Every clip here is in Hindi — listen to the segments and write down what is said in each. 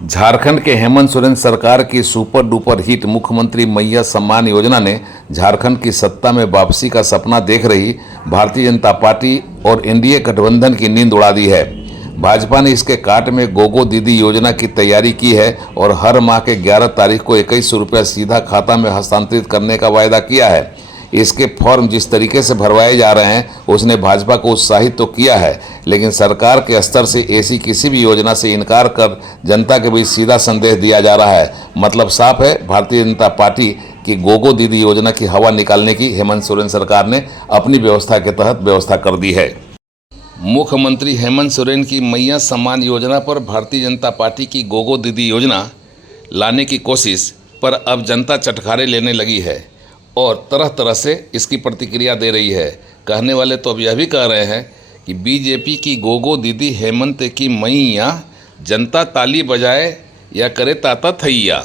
झारखंड के हेमंत सोरेन सरकार की सुपर डुपर हिट मुख्यमंत्री मैया सम्मान योजना ने झारखंड की सत्ता में वापसी का सपना देख रही भारतीय जनता पार्टी और एनडीए गठबंधन की नींद उड़ा दी है। भाजपा ने इसके काट में गोगो दीदी योजना की तैयारी की है और हर माह के 11 तारीख को 2100 रुपया सीधा खाता में हस्तांतरित करने का वायदा किया है। इसके फॉर्म जिस तरीके से भरवाए जा रहे हैं उसने भाजपा को उत्साहित तो किया है, लेकिन सरकार के स्तर से ऐसी किसी भी योजना से इनकार कर जनता के बीच सीधा संदेश दिया जा रहा है। मतलब साफ है, भारतीय जनता पार्टी की गोगो दीदी योजना की हवा निकालने की हेमंत सोरेन सरकार ने अपनी व्यवस्था के तहत व्यवस्था कर दी है। मुख्यमंत्री हेमंत सोरेन की मैया सम्मान योजना पर भारतीय जनता पार्टी की गोगो दीदी योजना लाने की कोशिश पर अब जनता चटखारे लेने लगी है और तरह तरह से इसकी प्रतिक्रिया दे रही है। कहने वाले तो अब यह भी कह रहे हैं कि बीजेपी की गोगो दीदी हेमंत की मैया, जनता ताली बजाए या करे ताता थैया।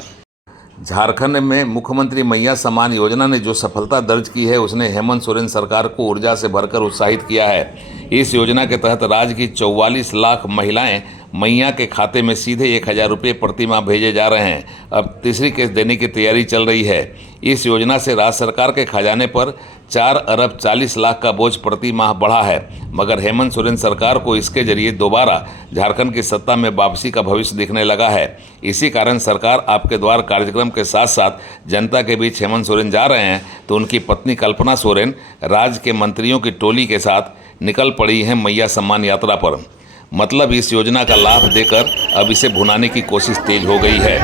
झारखंड में मुख्यमंत्री मैया सम्मान योजना ने जो सफलता दर्ज की है उसने हेमंत सोरेन सरकार को ऊर्जा से भरकर उत्साहित किया है। इस योजना के तहत राज्य की 44 लाख महिलाएं मैया के खाते में सीधे 1000 रुपये प्रति माह भेजे जा रहे हैं। अब तीसरी किस्त देने की तैयारी चल रही है। इस योजना से राज्य सरकार के खजाने पर 4 अरब 40 लाख का बोझ प्रति माह बढ़ा है, मगर हेमंत सोरेन सरकार को इसके जरिए दोबारा झारखंड की सत्ता में वापसी का भविष्य दिखने लगा है। इसी कारण सरकार आपके द्वार कार्यक्रम के साथ साथ जनता के बीच हेमंत सोरेन जा रहे हैं तो उनकी पत्नी कल्पना सोरेन राज्य के मंत्रियों की टोली के साथ निकल पड़ी हैं मैया सम्मान यात्रा पर। मतलब इस योजना का लाभ देकर अब इसे भुनाने की कोशिश तेज हो गई है।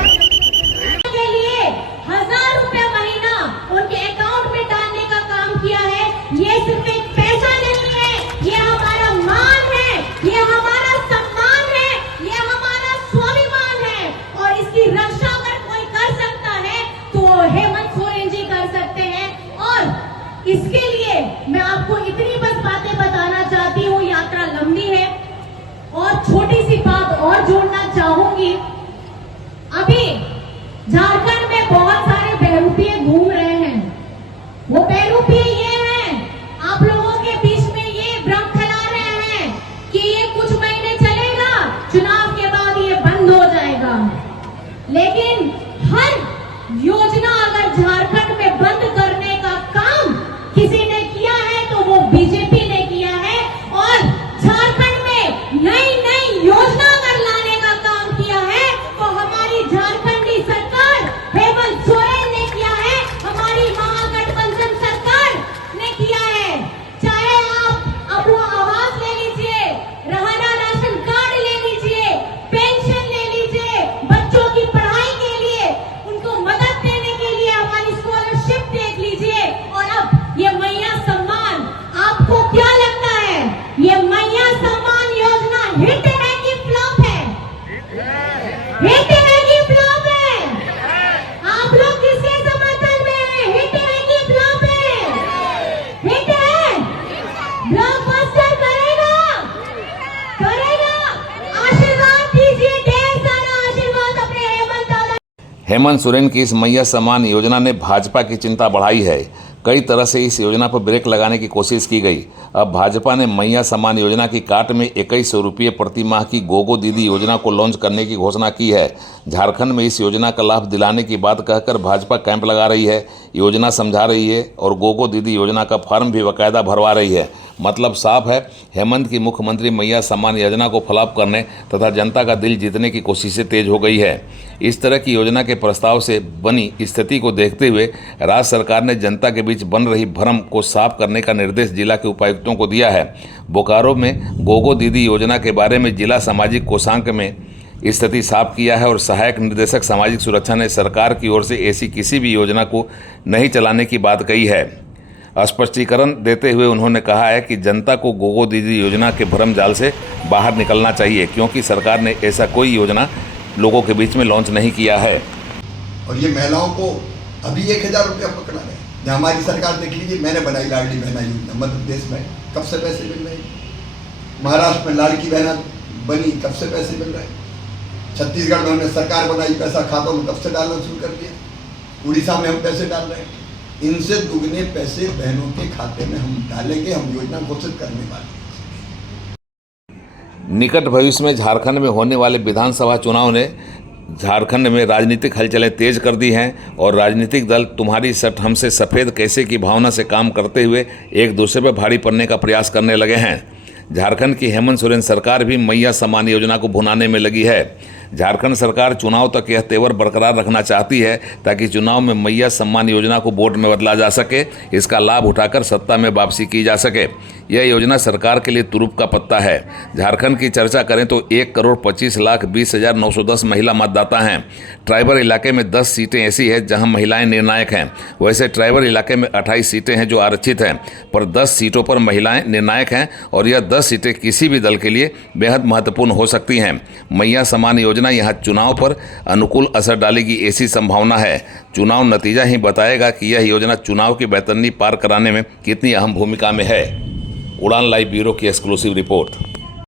के लिए 1000 रुपया महीना उनके अकाउंट में डालने का काम किया है। ये सिर्फ एक पैसा नहीं है, ये हमारा मान है, ये हमारा सम्मान है, ये हमारा स्वाभिमान है और इसकी रक्षा अगर कोई कर सकता है तो हेमंत सोरेन जी कर सकते हैं। और इसके लिए मैं आपको इतनी बस बातें बताना चाहती हूँ। यात्रा लंबी है और छोटी सी बात और जोड़ना चाहूंगी। अभी झारखंड में बहुत सारे बहरूपिये घूम रहे हैं। वो बहरूपिये ये हैं, आप लोगों के बीच में ये भ्रम फैला रहे हैं कि ये कुछ महीने चलेगा, चुनाव के बाद ये बंद हो जाएगा। लेकिन हर योजना अगर झारखंड में बंद करने का काम किसी ने किया है तो वो बीजेपी ने किया है और झारखंड में नई नई योजना अगर लाने का काम किया है तो हमारी झारखंडी सरकार हेमंत सोरेन ने किया है, हमारी महागठबंधन सरकार ने किया है। चाहे आप अब वो आवास ले लीजिए, रहना राशन कार्ड ले लीजिए, पेंशन ले लीजिए, बच्चों की पढ़ाई के लिए उनको मदद देने के लिए हमारी स्कॉलरशिप देख लीजिए। और अब ये मैया सम्मान, आपको क्या लगता है ये मैया सम्मान योजना हिट है कि फ्लॉप है? हिट है कि फ्लॉप है? आप लोग किसके समर्थन में हैं? हिट है कि फ्लॉप है? हिट है। ब्लॉकबस्टर करेगा, करेगा। आशीर्वाद दीजिए, ढेर सारा आशीर्वाद अपने हेमंत दादा। हेमंत सोरेन की इस मैया सम्मान योजना ने भाजपा की चिंता बढ़ाई है। कई तरह से इस योजना पर ब्रेक लगाने की कोशिश की गई। अब भाजपा ने मैया सम्मान योजना की काट में 2100 रुपये प्रति माह की गोगो दीदी योजना को लॉन्च करने की घोषणा की है। झारखंड में इस योजना का लाभ दिलाने की बात कहकर भाजपा कैंप लगा रही है, योजना समझा रही है और गोगो दीदी योजना का फॉर्म भी बाकायदा भरवा रही है। मतलब साफ है, हेमंत की मुख्यमंत्री मैया सम्मान योजना को फ्लॉप करने तथा जनता का दिल जीतने की कोशिशें तेज हो गई है। इस तरह की योजना के प्रस्ताव से बनी स्थिति को देखते हुए राज्य सरकार ने जनता के बीच बन रही भ्रम को साफ करने का निर्देश जिला के उपायुक्तों को दिया है। बोकारो में गोगो दीदी योजना के बारे में जिला सामाजिक कोषांक में स्थिति साफ किया है और सहायक निदेशक सामाजिक सुरक्षा ने सरकार की ओर से ऐसी किसी भी योजना को नहीं चलाने की बात कही है। स्पष्टीकरण देते हुए उन्होंने कहा है कि जनता को गोगो दीदी योजना के भ्रम जाल से बाहर निकलना चाहिए, क्योंकि सरकार ने ऐसा कोई योजना लोगों के बीच में लॉन्च नहीं किया है। और ये महिलाओं को अभी 1000 रुपया पकड़ा है। जहाँ हमारी सरकार देख लीजिए, मैंने बनाई लाडली बहना योजना मध्य प्रदेश में, कब से पैसे मिल रहे हैं। महाराष्ट्र में लाड़की बहना बनी, कब से पैसे मिल रहे हैं। छत्तीसगढ़ में हमने सरकार बनाई, पैसा खातों में कब से डालना शुरू कर दिया। उड़ीसा में हम पैसे डाल रहे हैं। इनसे दुगने पैसे बहनों के खाते में हम डालेंगे, हम योजना घोषित करने वाले हैं। निकट भविष्य में झारखंड में होने वाले विधानसभा चुनाव ने झारखंड में राजनीतिक हलचलें तेज कर दी हैं और राजनीतिक दल तुम्हारी शर्ट हमसे सफ़ेद कैसे की भावना से काम करते हुए एक दूसरे पर भारी पड़ने का प्रयास करने लगे हैं। झारखंड की हेमंत सोरेन सरकार भी मैया सम्मान योजना को भुनाने में लगी है। झारखंड सरकार चुनाव तक यह तेवर बरकरार रखना चाहती है ताकि चुनाव में मैया सम्मान योजना को बोर्ड में बदला जा सके, इसका लाभ उठाकर सत्ता में वापसी की जा सके। यह योजना सरकार के लिए तुरुप का पत्ता है। झारखंड की चर्चा करें तो 1,25,20,910 महिला मतदाता हैं। ट्राइबल इलाके में 10 सीटें ऐसी हैं जहां महिलाएं निर्णायक हैं। वैसे ट्राइबल इलाके में 28 सीटें हैं जो आरक्षित हैं, पर 10 सीटों पर महिलाएं निर्णायक हैं और यह 10 सीटें किसी भी दल के लिए बेहद महत्वपूर्ण हो सकती हैं। मैया सम्मान योजना यहाँ चुनाव पर अनुकूल असर डालेगी, ऐसी संभावना है। चुनाव नतीजा ही बताएगा कि यह योजना चुनाव की बेतरनी पार कराने में कितनी अहम भूमिका में है। उड़ान लाइव ब्यूरो की एक्सक्लूसिव रिपोर्ट।